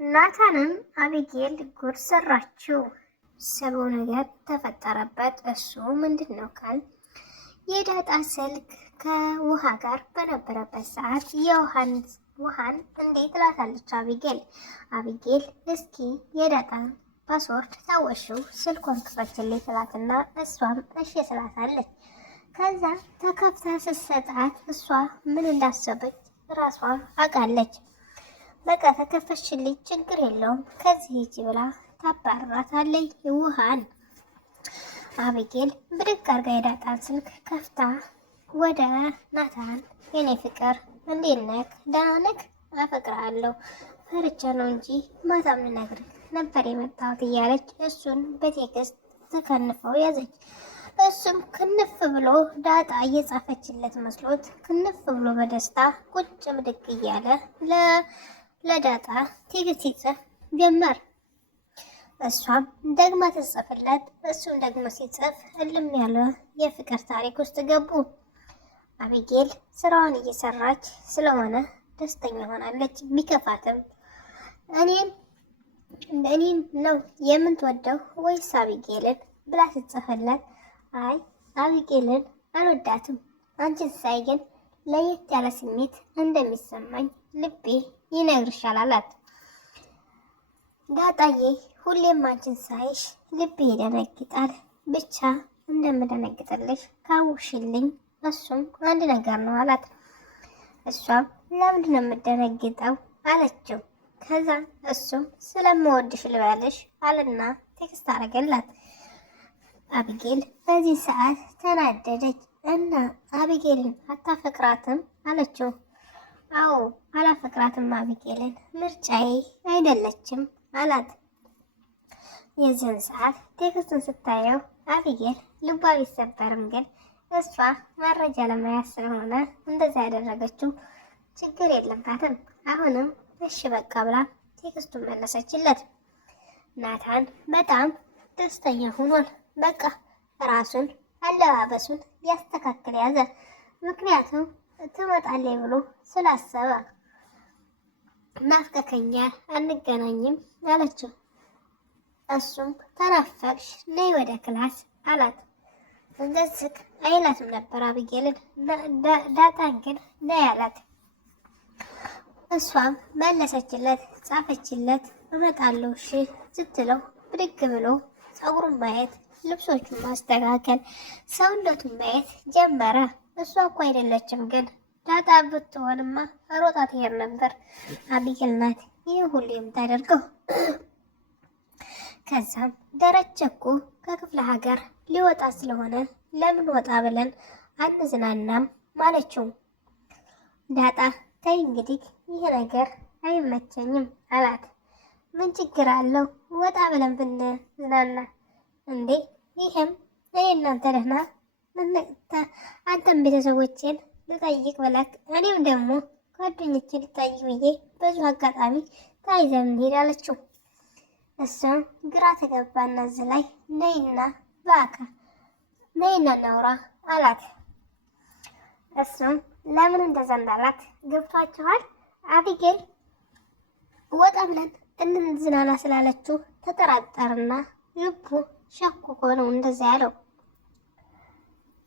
ናታንም አቢጌል ጉድ ሰራችው። ሰበው ነገር ተፈጠረበት። እሱ ምንድን ነው ካል የዳጣ ስልክ ከውሃ ጋር በነበረበት ሰዓት ውሃን እንዴት ትላታለች አቢጌል እስኪ የዳጣን ፓስወርድ ታወሽው ስልኳን ክፈችልኝ ትላትና እሷም እሺ ስላታለች። ከዛ ተከፍታ ስትሰጣት እሷ ምን እንዳሰበች ራሷ አውቃለች። በቃ ተከፈችልኝ ችግር የለውም ከዚህ ሂጂ ብላ ታባርራታለች ውሃን። አቢጌል ብድግ አርጋ የዳጣን ስልክ ከፍታ ወደ ናታን የኔ ፍቅር እንዴት ነህ? ደህና ነህ? አፈቅርሃለሁ ፈርቻ ነው እንጂ ማታ ልነግርህ ነበር የመጣሁት እያለች እሱን በቴክስት ተከንፈው ያዘች። እሱም ክንፍ ብሎ ዳጣ እየጻፈችለት መስሎት ክንፍ ብሎ በደስታ ቁጭ ብድግ እያለ ለዳጣ ቴክስት ሲጽፍ ጀመር። እሷም ደግማ ትጽፍለት፣ እሱም ደግሞ ሲጽፍ እልም ያለ የፍቅር ታሪክ ውስጥ ገቡ። አቢጌል ስራዋን እየሰራች ስለሆነ ደስተኛ ሆናለች። ቢከፋትም እኔን ነው የምትወደው ወይስ አቢጌልን ብላ ስትጽፍለት፣ አይ አቢጌልን አልወዳትም፣ አንቺን ሳይ ግን ለየት ያለ ስሜት እንደሚሰማኝ ልቤ ይነግርሻል አላት። ዳጣዬ ሁሌም አንቺን ሳይሽ ልቤ ይደነግጣል፣ ብቻ እንደምደነግጥልሽ ካውሽልኝ እሱም አንድ ነገር ነው አላት። እሷም ለምንድን ነው የምደነግጠው አለችው። ከዛ እሱም ስለምወድሽ ልበልሽ አለና ቴክስት አረገላት። አቢጌል በዚህ ሰዓት ተናደደች እና አቢጌልን አታፈቅራትም አለችው። አዎ አላፈቅራትም፣ አቢጌልን ምርጫዬ አይደለችም አላት። የዚህን ሰዓት ቴክስቱን ስታየው አቢጌል ልቧ ቢሰበርም ግን እሷ መረጃ ለመያዝ ስለሆነ እንደዛ ያደረገችው ችግር የለባትም። አሁንም እሺ በቃ ብላ ቴክስቱን መለሰችለት። ናታን በጣም ደስተኛ ሆኗል። በቃ ራሱን አለባበሱን ሊያስተካክል ያዘ። ምክንያቱም ትመጣለች ብሎ ስላሰበ። ናፍቀኸኛል አንገናኝም አለችው። እሱም ተናፈቅሽ ነይ ወደ ክላስ አላት። እንደዚህ አይላትም ነበር አቢጌልን። ዳጣን ግን ነይ አላት። እሷም መለሰችለት፣ ጻፈችለት። እመጣለሁ እሺ ስትለው ብድግ ብሎ ፀጉሩን ማየት፣ ልብሶቹን ማስተካከል፣ ሰውነቱን ማየት ጀመረ። እሷ እኮ አይደለችም ግን ዳጣ ብትሆንማ ሮጣ ትሄድ ነበር። አቢጌል ናት ይህ ሁሉ የምታደርገው። ከዛም ደረጀ እኮ ከክፍለ ሀገር ሊወጣ ስለሆነ ለምን ወጣ ብለን አንዝናናም ማለችው። ዳጣ ተይ እንግዲህ ይሄ ነገር አይመቸኝም አላት። ምን ችግር አለው ወጣ ብለን ብንዝናና እንዴ? ይሄም እኔ እናንተ ደህና አንተም ቤተሰቦችን ልጠይቅ ብለክ እኔም ደግሞ ጓደኞችን ልጠይቅ ብዬ በዚሁ አጋጣሚ ታይዘን እንሄድ አለችው። እሷም ግራ ተገባና እዚህ ላይ ነይና በአካል ነይና እናውራ አላት። እሱም ለምን እንደዛ እንዳላት ገብቷችኋል። አቢጌል ወጣ ብለን እንዝናና ስላለችው ተጠራጠርና ልቡ ሸኩኮ ነው እንደዛ ያለው።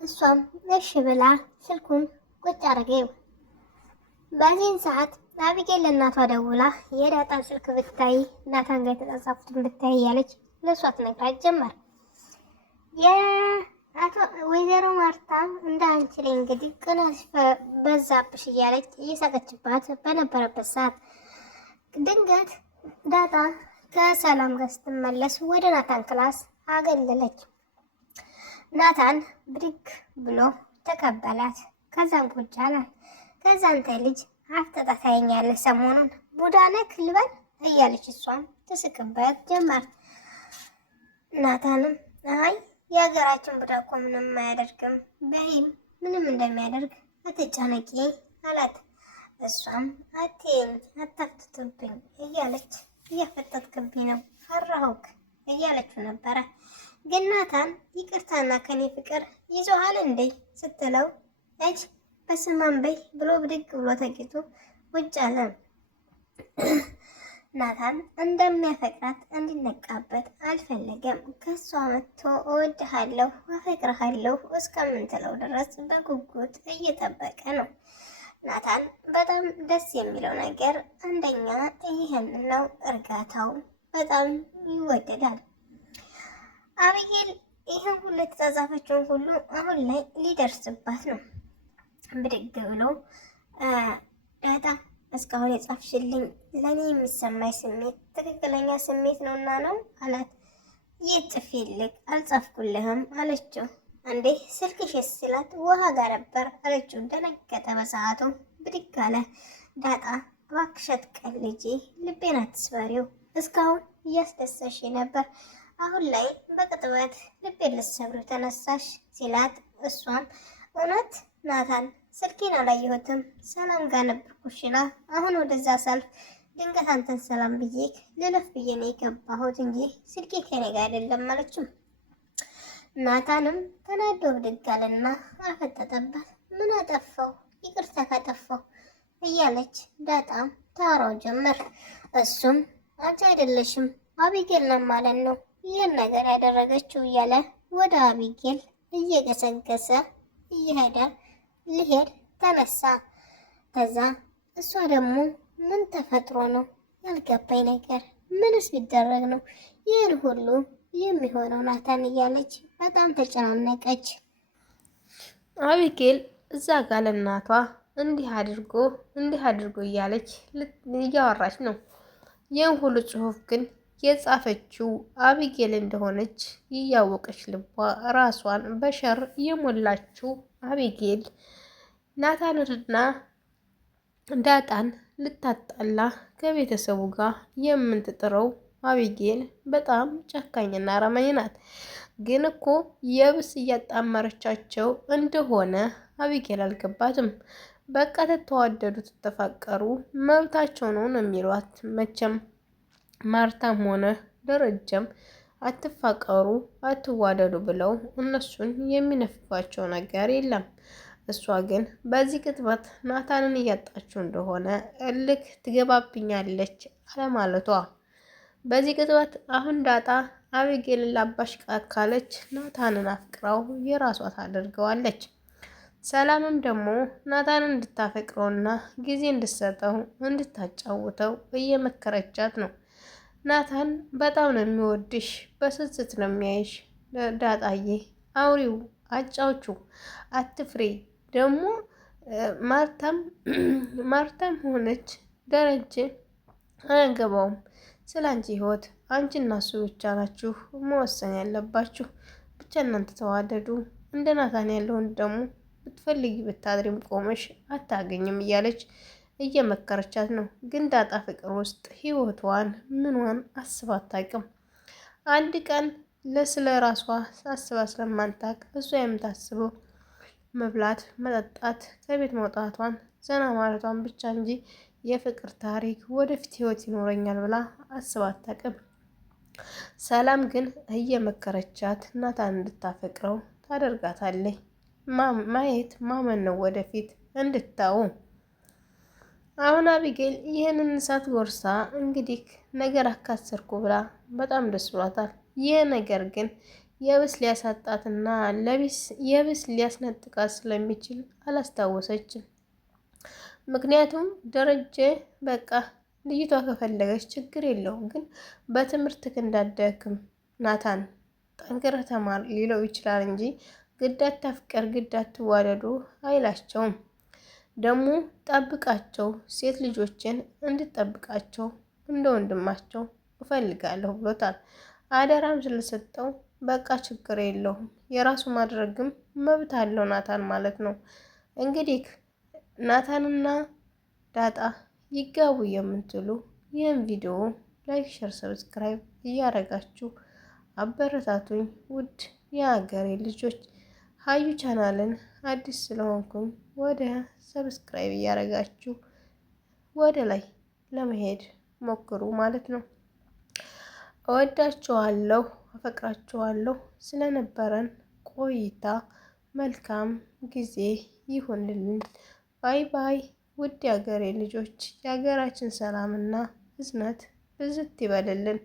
እሷም እሺ ብላ ስልኩን ቁጭ አረገው። በዚህን ሰዓት አቢጌል ለእናቷ ደውላ የዳጣን ስልክ ብታይ እናታን ጋር የተጻጻፉትን ብታይ እያለች ለእሷ ትነግራት ጀመር። የአቶ ወይዘሮ ማርታ እንደ አንቺ ላይ እንግዲህ ቅናሽ በዛብሽ እያለች እየሳቀችባት በነበረበት ሰዓት ድንገት ዳጣ ከሰላም ጋር ስትመለስ ወደ ናታን ክላስ አገለለች። ናታን ብድግ ብሎ ተቀበላት። ከዛም ቁጭ አላት። ከዛ አንተ ልጅ አፍጠጣ ታየኛለህ ሰሞኑን ቡዳ ነክ ልበል እያለች እሷም ትስቅበት ጀመር። ናታንም አይ የሀገራችን ቡዳ እኮ ምንም አያደርግም፣ በይም ምንም እንደሚያደርግ አትጨነቂ አላት። እሷም አትይኝ አታፍትትብኝ እያለች እያፈጠጥክብኝ ነው ፈራሁክ እያለችው ነበረ። ግን ናታን ይቅርታና ከኔ ፍቅር ይዞሃል እንዴ ስትለው እጅ በስማን በይ ብሎ ብድግ ብሎ ተቂጡ ውጭ አለ። ናታን እንደሚያፈቅራት እንዲነቃበት አልፈለገም። ከሷ መጥቶ እወድሃለሁ፣ አፈቅርሃለሁ እስከምንትለው ድረስ በጉጉት እየጠበቀ ነው። ናታን በጣም ደስ የሚለው ነገር አንደኛ ይህን ነው፣ እርጋታው በጣም ይወደዳል። አብይል ይህን ሁሉ የተጻጻፈችውን ሁሉ አሁን ላይ ሊደርስባት ነው። ብድግ ብሎ ዳጣ እስካሁን የጻፍሽልኝ ለእኔ የሚሰማኝ ስሜት ትክክለኛ ስሜት ነውና ነው አላት። ይህ ጽፌልክ አልጻፍኩልህም አለችው። እንዴ ስልክሽ ሲላት ውሃ ጋር ነበር አለችው። ደነገጠ በሰዓቱ ብድግ አለ። ዳጣ እባክሽ አትቀልጂ፣ ልቤን አትስበሪው፣ እስካሁን እያስደሰሽ ነበር፣ አሁን ላይ በቅጥበት ልቤን ልትሰብሪው ተነሳሽ ሲላት፣ እሷም እውነት ናታን ስልኬን አላየሁትም ሰላም ጋር ነበርኩሽና አሁን ወደዛ ሳልፍ ድንገት አንተን ሰላም ብዬ ልለፍ ብዬ ነው የገባሁት እንጂ ስልኬ ከኔ ጋር አይደለም አለችው። ናታንም ተናዶ ብድግ አለና አፈጠጠባት። ምን አጠፋው? ይቅርታ ካጠፋው እያለች ዳጣም ታወራው ጀመር። እሱም አንቺ አይደለሽም አቢጌል ነው ማለት ነው ይህን ነገር ያደረገችው እያለ ወደ አቢጌል እየገሰገሰ እየሄደ ሊሄድ ተነሳ። ከዛ እሷ ደግሞ ምን ተፈጥሮ ነው ያልገባኝ ነገር፣ ምንስ ቢደረግ ነው ይህን ሁሉ የሚሆነው ናታን እያለች በጣም ተጨናነቀች። አቢጌል እዛ ጋር ለእናቷ እንዲህ አድርጎ እያለች እያወራች ነው። ይህን ሁሉ ጽሑፍ ግን የጻፈችው አቢጌል እንደሆነች እያወቀች ልቧ ራሷን በሸር የሞላችው አቢጌል ናታንንና ዳጣን ልታጣላ ከቤተሰቡ ጋር የምትጥረው አቢጌል በጣም ጨካኝና አረመኔ ናት። ግን እኮ የብስ እያጣመረቻቸው እንደሆነ አቢጌል አልገባትም። በቃ ተተዋደዱ፣ ተተፋቀሩ መብታቸው ነው የሚሏት። መቼም ማርታም ሆነ ደረጀም አትፋቀሩ፣ አትዋደዱ ብለው እነሱን የሚነፍጓቸው ነገር የለም። እሷ ግን በዚህ ቅጥበት ናታንን እያጣችው እንደሆነ እልክ ትገባብኛለች አለማለቷ። በዚህ ቅጥበት አሁን ዳጣ አቢጌልን ላባሽ ካለች ናታንን አፍቅራው የራሷ ታደርገዋለች። ሰላምም ደግሞ ናታንን እንድታፈቅረውና ጊዜ እንድትሰጠው እንድታጫውተው እየመከረቻት ነው። ናታን በጣም ነው የሚወድሽ፣ በስስት ነው የሚያይሽ። ዳጣዬ አውሪው፣ አጫውቹ፣ አትፍሬ። ደግሞ ማርታም ሆነች ደረጀ አያገባውም። ስለ አንቺ ህይወት አንቺና እሱ ብቻ ናችሁ መወሰን ያለባችሁ። ብቻ እናንተ ተዋደዱ። እንደ ናታን ያለውን ደግሞ ብትፈልጊ ብታድሪም ቆመሽ አታገኝም እያለች እየመከረቻት ነው። ግን ዳጣ ፍቅር ውስጥ ህይወቷን ምኗን አስባ አታውቅም። አንድ ቀን ስለ ራሷ አስባ ስለማንታቅ እሷ የምታስበው መብላት፣ መጠጣት፣ ከቤት መውጣቷን፣ ዘና ማለቷን ብቻ እንጂ የፍቅር ታሪክ ወደፊት ህይወት ይኖረኛል ብላ አስባ አታውቅም። ሰላም ግን እየመከረቻት ናታን እንድታፈቅረው ታደርጋታለች። ማየት ማመን ነው ወደፊት እንድታው። አሁን አቢጌል ይህንን እሳት ጎርሳ እንግዲህ ነገር አካሰርኩ ብላ በጣም ደስ ብሏታል። ይህ ነገር ግን የብስ ሊያሳጣትና የብስ ሊያስነጥቃት ስለሚችል አላስታወሰችም። ምክንያቱም ደረጀ በቃ ልጅቷ ከፈለገች ችግር የለውም፣ ግን በትምህርትህ እንዳደክም ናታን ጠንክረህ ተማር ሊለው ይችላል እንጂ ግድ አታፍቅር፣ ግድ አትዋደዱ አይላቸውም። ደግሞ ጠብቃቸው፣ ሴት ልጆችን እንድጠብቃቸው እንደ ወንድማቸው እፈልጋለሁ ብሎታል። አደራም ስለሰጠው በቃ ችግር የለውም፣ የራሱ ማድረግም መብት አለው ናታን ማለት ነው። እንግዲህ ናታንና ዳጣ ይጋቡ የምትሉ ይህን ቪዲዮ ላይክ፣ ሸር፣ ሰብስክራይብ እያደረጋችሁ አበረታቱኝ። ውድ የሀገሬ ልጆች ሀዩ ቻናልን አዲስ ስለሆንኩኝ ወደ ሰብስክራይብ እያደረጋችሁ ወደ ላይ ለመሄድ ሞክሩ ማለት ነው። እወዳችኋለሁ፣ አፈቅራችኋለሁ። ስለነበረን ቆይታ መልካም ጊዜ ይሁንልን። ባይ ባይ። ውድ የሀገሬ ልጆች የሀገራችን ሰላምና እዝነት ብዝት ይበልልን።